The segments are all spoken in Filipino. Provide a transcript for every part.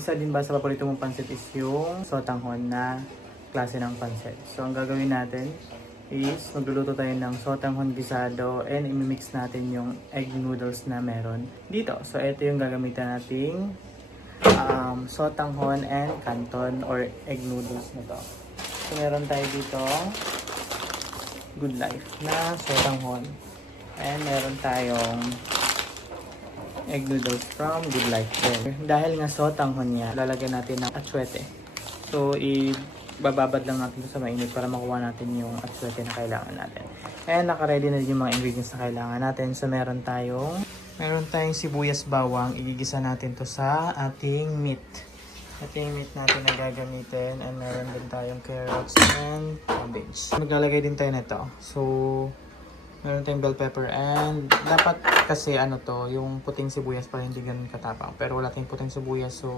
isa din ba sa paborito mong pansit is yung sotanghon na klase ng pansit. So ang gagawin natin is magluluto tayo ng sotanghon gisado and imimix natin yung egg noodles na meron dito. So ito yung gagamitan nating sotanghon and canton or egg noodles na to. So meron tayo dito Good Life na sotanghon and meron tayong egg noodles from Good Life din. Dahil nga sotanghon niya, lalagyan natin ng atsuete. So ibababad lang natin sa mainit para makuha natin yung atsuete na kailangan natin. And naka-ready na din yung mga ingredients na kailangan natin. So meron tayong sibuyas bawang. Igigisa natin to sa ating meat. Ating meat natin na gagamitin. And meron din tayong carrots and cabbage. Maglalagay din tayo nito. So meron tayong bell pepper and dapat kasi yung puting sibuyas para hindi ganun katapang. Pero wala tayong puting sibuyas so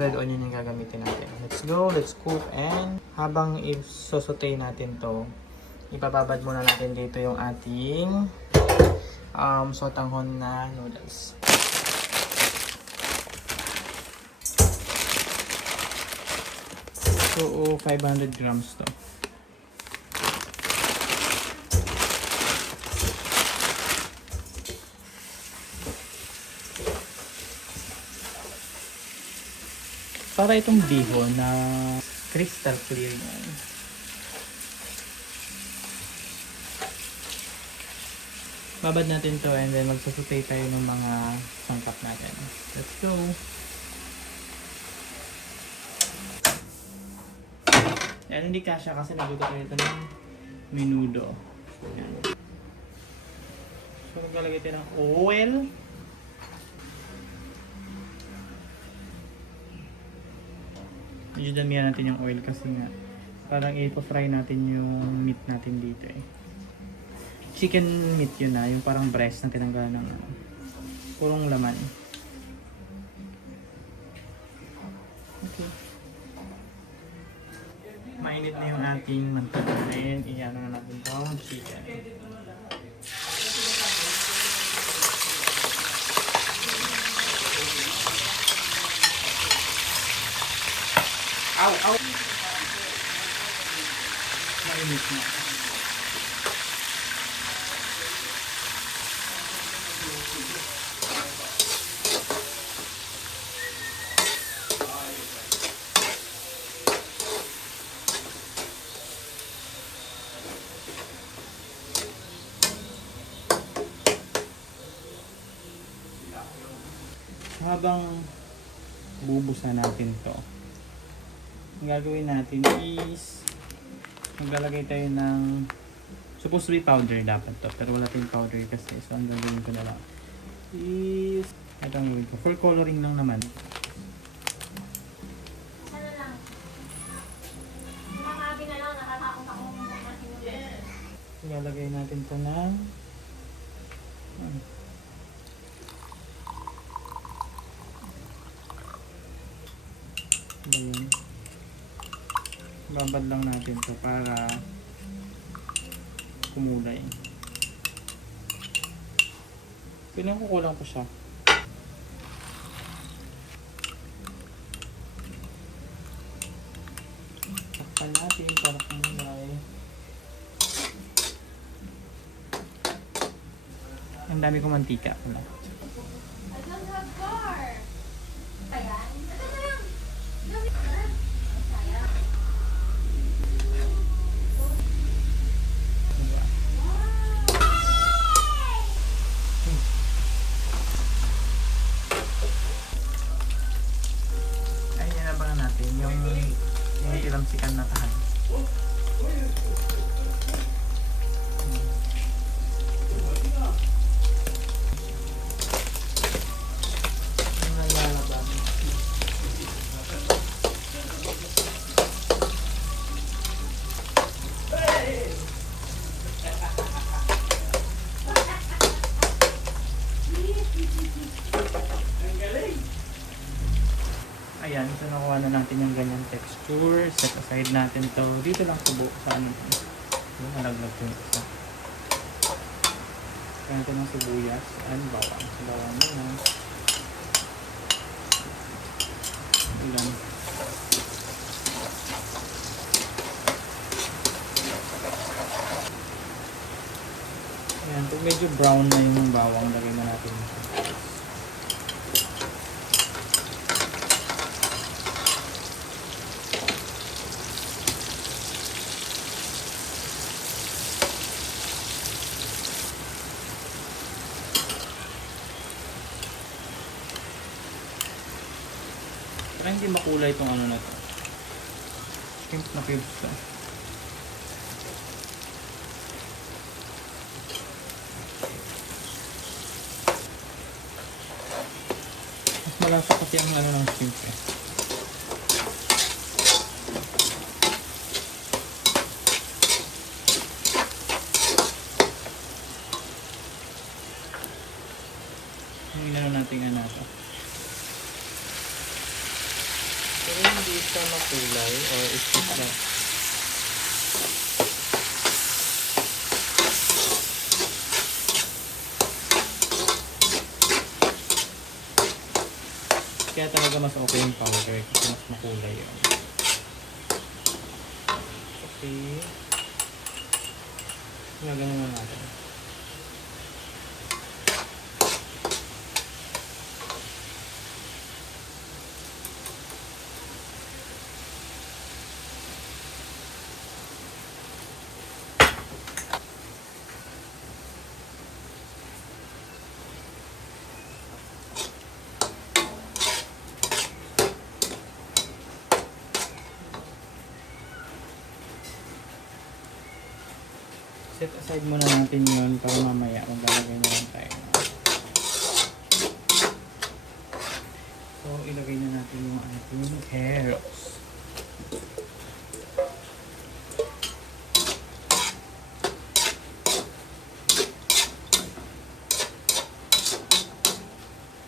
red onion yung gagamitin natin. Let's go, let's cook, and habang i-saute natin to, ipababad muna natin dito yung ating sotanghon na noodles. So 500 grams to. Para itong bihon na crystal clear yan. Babad natin to and then magsusutay tayo ng mga sangkap natin. Let's go! Yan, hindi kasya kasi nagluto tayo ito ng menudo. Yan. So maglalagay tayo ng oil. Medyo damihan natin yung oil kasi nga parang i-fry natin yung meat natin dito eh. Chicken meat yun yung parang breast na tinanggalan ng purong laman. Okay. Mainit na yung ating mantika and iyan na natin itong chicken. Ow! Mainit na. Habang bubusan natin to, ang gagawin natin is maglalagay tayo ng supposed to be powder dapat to pero wala tayong powder kasi so ang gagawin ko na lang is ito ang gagawin ko for coloring lang naman. Ilalagay natin to ng ayun. Babad lang natin to para kumulay. Pilang kukulang ko siya. Takpan natin para kumulay. Ang dami kong mantika. Yung tilamsikan na tahan. Ayan, so nakuha na natin yung ganyan texture. Set aside natin to. Dito lang tubo sa ano. Malaglag ko yung isa. Kaya natin ng sibuyas and bawang. So bawang muna. Ulan. Ayan, pag medyo brown na yung bawang, lagay na natin ito. Para hindi makulay itong ano na to. Shrimp na cubes to. Mas malasa kasi ang ano ng shrimp eh. Yung inano natin ano to. Pero hindi siya makulay or isip na. Kaya talaga mas okay yung powder kasi mas makulay yun. Okay. Ganun na natin. Set aside muna natin yun para mamaya maglalagay na lang tayo. So, ilagay na natin yung ating carrots.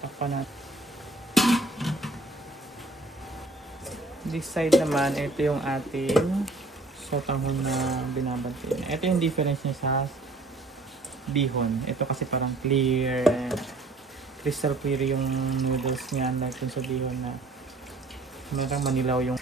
Takpan natin. This side naman, ito yung ating sotanghon na binabantin. Ito yung difference niya sa bihon. Ito kasi parang clear, crystal clear yung noodles niya, unlike dun sa bihon na merang manilaw yung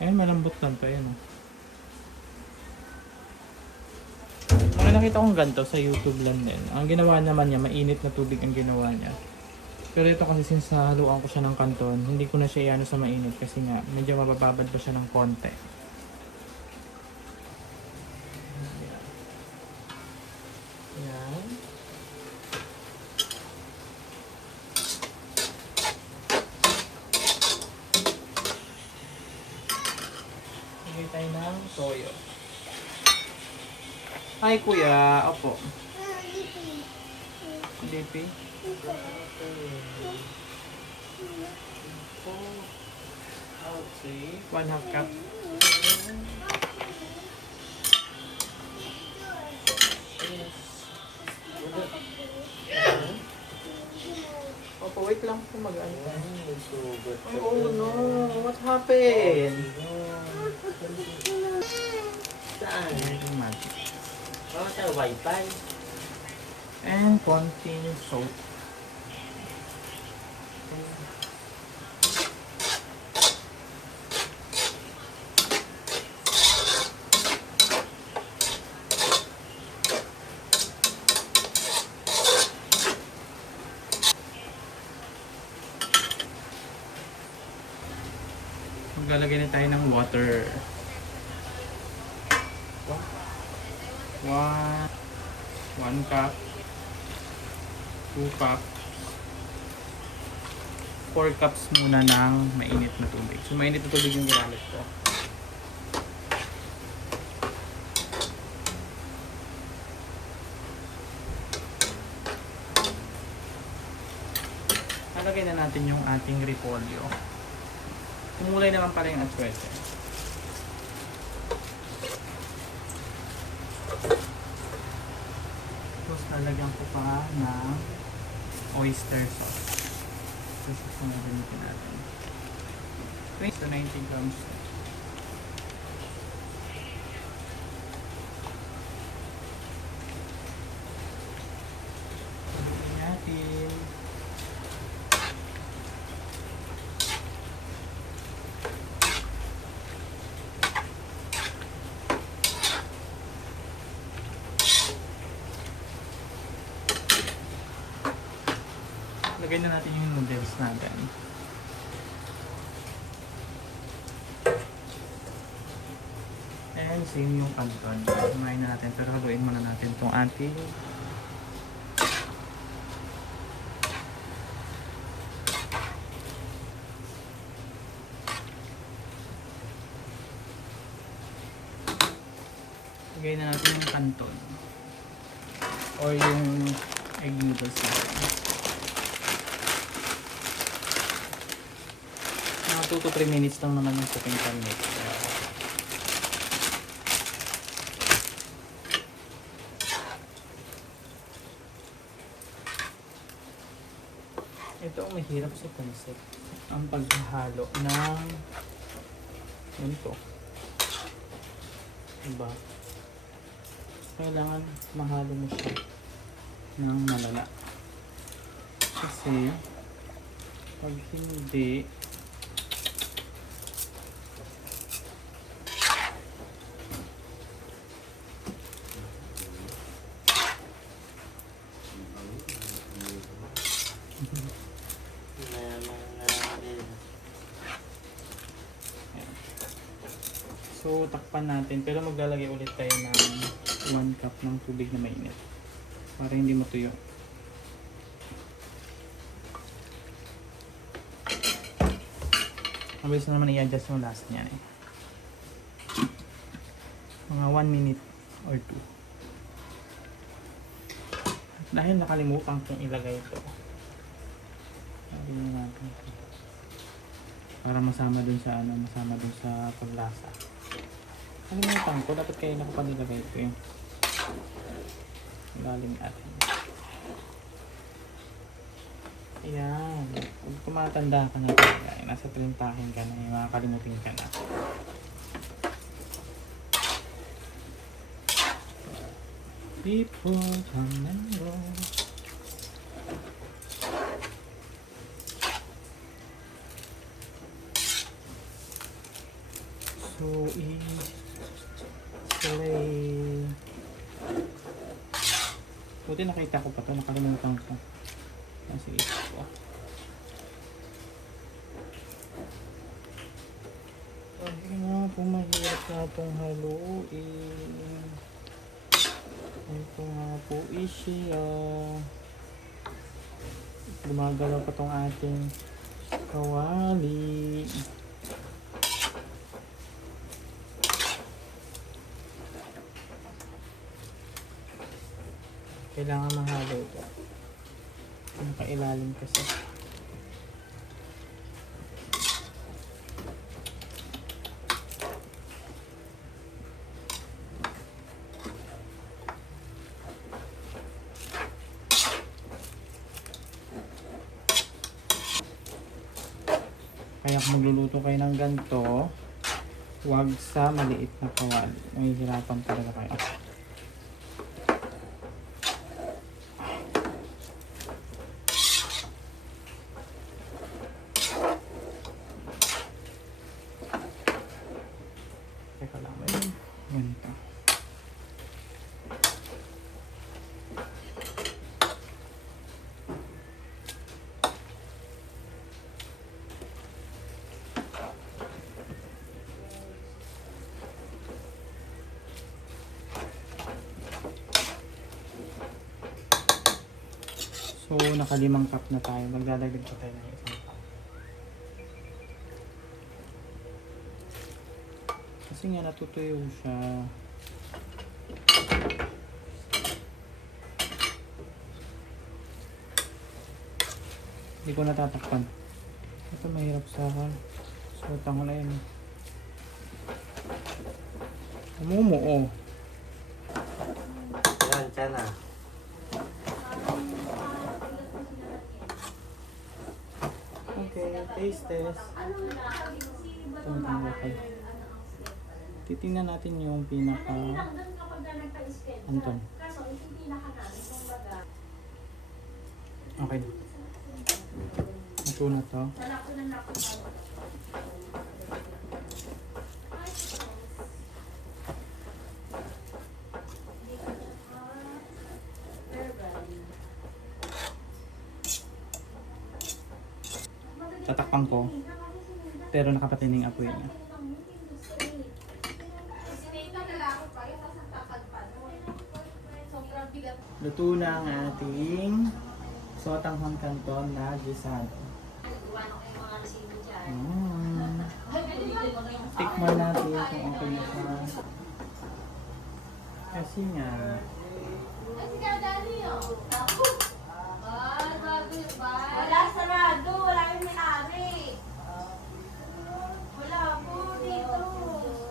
ayun, malambot lang to. Ayun, mga nakita kong ganito sa YouTube lang din. Ang ginawa naman niya, mainit na tubig ang ginawa niya. Pero ito kasi since nahaluan ko siya ng kanton, hindi ko na siya iano sa mainit kasi nga medyo mabababad pa siya ng konti. Yan. Lagay tayo ng toyo. Hi kuya, opo. Lipi. Okay, 1/2 cup. Opo, wait lang po mag-ano. Oh no, what happened? Saan? Magic. Oh, sa wifi. And konting salt. Maglalagay na tayo ng water. 1 cup, 2 cup, 4 cups muna ng mainit na tubig. So mainit na tubig yung ginamit ko. Lalagay na natin yung ating repolyo. Kumulay naman pala yung atswete. Tapos lalagyan ko pa ng oyster sauce. This is yung gamitin natin. 20 to 90 grams. Lagyan natin. Lagay na natin yung noodles natin. And same yung canton. Kumain na natin pero haluin muna natin itong ating lagay na natin yung canton or yung egg noodles natin. Mga 2 to 3 minutes lang naman yung cooking time nito. Ito ang mahirap sa pancit. Ang paghahalo ng ganito. Diba? Kailangan mahalo mo siya ng malala. Kasi pag hindi so takpan natin pero maglalagay ulit tayo ng 1 cup ng tubig na mainit para hindi matuyo. Mabilis na naman i-adjust yung last niya eh. Mga 1 minute or 2. Dahil nakalimutan kong ilagay ito, sabihin natin para masama dun sa masama dun sa paglasa. Kalimutan ko, dapat kayo na ko pa nilagay ito yung lalim natin. Ayan. Kung tumatanda ka na talaga, nasa 30 ka na, makakalimutin ka na. People come and go. So easy. Buti nakita ko pa ito, nakalimutan ko. Kasi ito. Ay nga po, mahirap na itong haluin. Ito nga po siya. Gumagalaw pa itong ating kawali. Kailangan mahalo ito. Nakailalim kasi. Kaya kung magluluto kayo ng ganito, huwag sa maliit na kawali. Mahihirapan talaga kayo. Teka lang, ganito. So, naka-5 cup na tayo. Magdadagdag pa tayo ng isang cup. Kasi nga natutuyo siya. Hindi ko natatakpan. Ito mahirap sa akin. Suotan ko na yun. Umumuo. Yan, tiyan na. Okay, taste test. Okay. Titingnan natin yung pinaka Anton. Okay. Ito na to. tatakpan ko. Pero nakapatining apoy niya. Luto na ang ating sotanghon canton na gisado. Tikman natin kung okay na siya. Kasi nga, Wala, sarado. Wala yung may-ari. Wala po dito.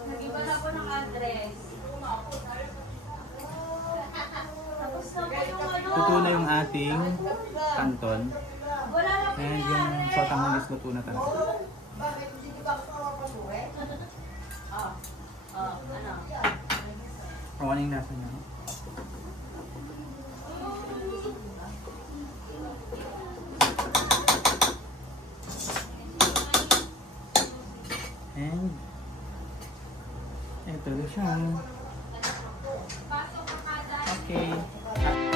Nag-iba na po ng address. Tapos na po yung ano. luto na yung ating canton. Wala na po And yung yung may-ari. sotanghon is luto na talaga. Ano? Kung ano yung nasa niya. And ito na siya. Okay.